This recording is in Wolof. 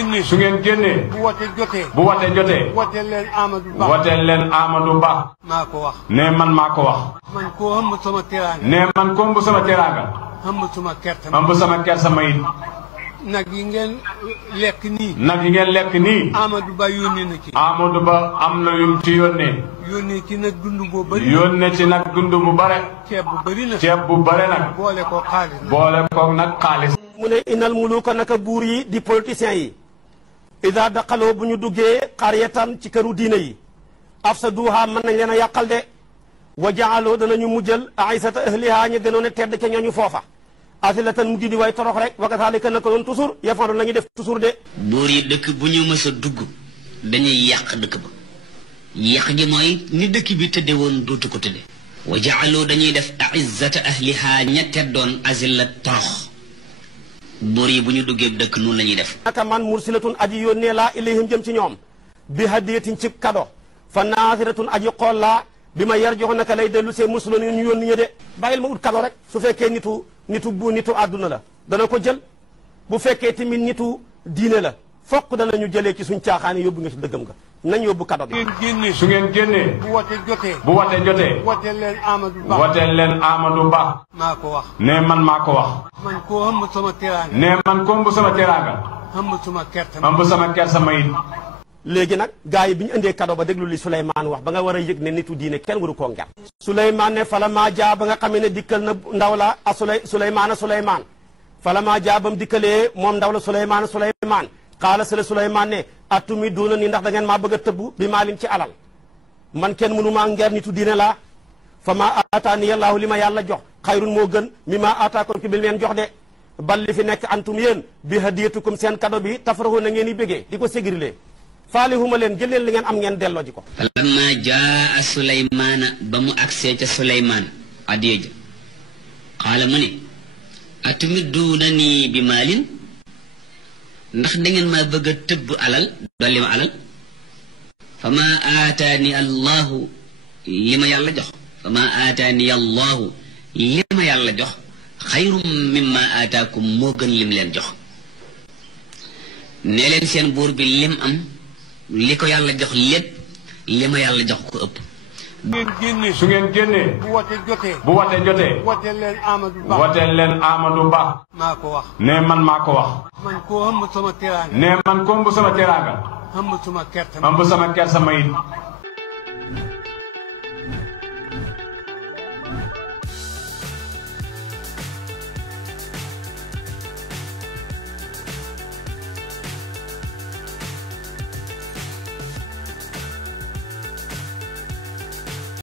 génnee. su ngeen génnee. bu wote jotee. bu wote jotee. woteel leen Amadou Ba. woteel leen Amadou Ba. maa ko wax. ne man maa ko wax. man koo ëmb sama teraanga. ne man ko ëmb sama teraanga. ëmb sama kersa. ëmb sama kersa ma it. nag yi ngeen lekk nii. nag yi ngeen lekk nii. Amadou Ba yónnee na ci. Amadou Ba am na yum ci yónnee. yónnee ci nag dund boo bëri. yónnee ci nag dund bu bare. ceeb bu bëri na. ceeb bu bare nag. boole ko xaalis. boole ko nag xaalis. mu ne inal muluka naka buur yi di politiciens yi ida daqaloo bu ñu duggee xaryatan ci këru diina yi afsaduha mën nañ leen a yàqal de wa jaaloo danañu mujjal aisata ahliha ña gënoon a tedd ca ñooñu foofa asilatan mujj di way torox rek wa kasaalika naka noonu toujours yafandu la ñuy def toujours de buur yi dëkk bu ñu mës a dugg dañuy yàq dëkk ba yàq gi mooy ni dëkk bi tëdde woon dootu ko tëdde wa jaaloo dañuy def aisata ahliha ña teddoon asila torox buur yi bu ñu duggee dëkk noonu la ñuy def naka man mursilatun aji yónnee laa ilayhim jëm ci ñoom bi hadiyatin ci kado fa naasiratun aji xool laa bi ma yar jox naka lay dellu see mursaloon ñu yónni ñu de bàyyil ma ut kado rek su fekkee nitu àdduna la dana ko jël bu fekkee tamit nitu diine la fokk danañu jëlee ci suñ caaxaani yóbbu nga ci dëggam nga nañ yóbbu kado bi su ngeen génnee. bu wote jotee. bu wote jotee. woteel leen Amadou Ba. woteel leen Amadou Ba. maa ko wax. ne man maa ko wax. man koo ëmb sama teraanga. ne man ko ëmb sama teraanga. ëmb sama kersa. ëmb sama kersa ma it. léegi nag gars yi bi ñu indee kado ba déglu li Souleymane wax ba nga war a yëg ne nitu diine kenn waru koo nger Souleymane ne fala maa jaa ba nga xamee ne dikkal na ndaw la a Souleymane fala maa jaa ba mu dikkalee moom ndaw la Souleymane xaala Souleymane ne attumi duuna ni ndax da ngeen maa bëgg a tëbb bi maalin ci alal man kenn mënu maa nger nitu diine laa fa maa aataani yallaahu li ma yàlla jox xayrun moo gën mi maa aataakum ki bil leen jox de bal li fi nekk antum yéen bi hadiyatukum seen kado bi tafarahu na ngeen i bégee di ko ségrile faalihuma leen jël leen li ngeen am ngeen delloo ji ko falamma jaa Suleymaana ba mu agsee ca Suleymaan adiya ja xaala mu ne atumidduunanii bi maalin ndax da ngeen maa bëgg a tëbb alal dolli ma alal fa ma aataani allahu li ma yàlla jox fa ma aataani allahu li ma yàlla jox xayrum mimma aataakum moo gën lim leen jox nee leen seen buur bi lim am li ko yàlla jox lépp li ma yàlla jox ko ëpp su ngeen génnee. bu wote jotee. bu wote jotee. woteel leen Amadou Ba. woteel leen Amadou Ba. maa ko wax. ne man maa ko wax. man koo ëmb sama teraanga. ne man ko ëmb sama teraanga. ëmb sama kersa. ëmb sama kersa ma it.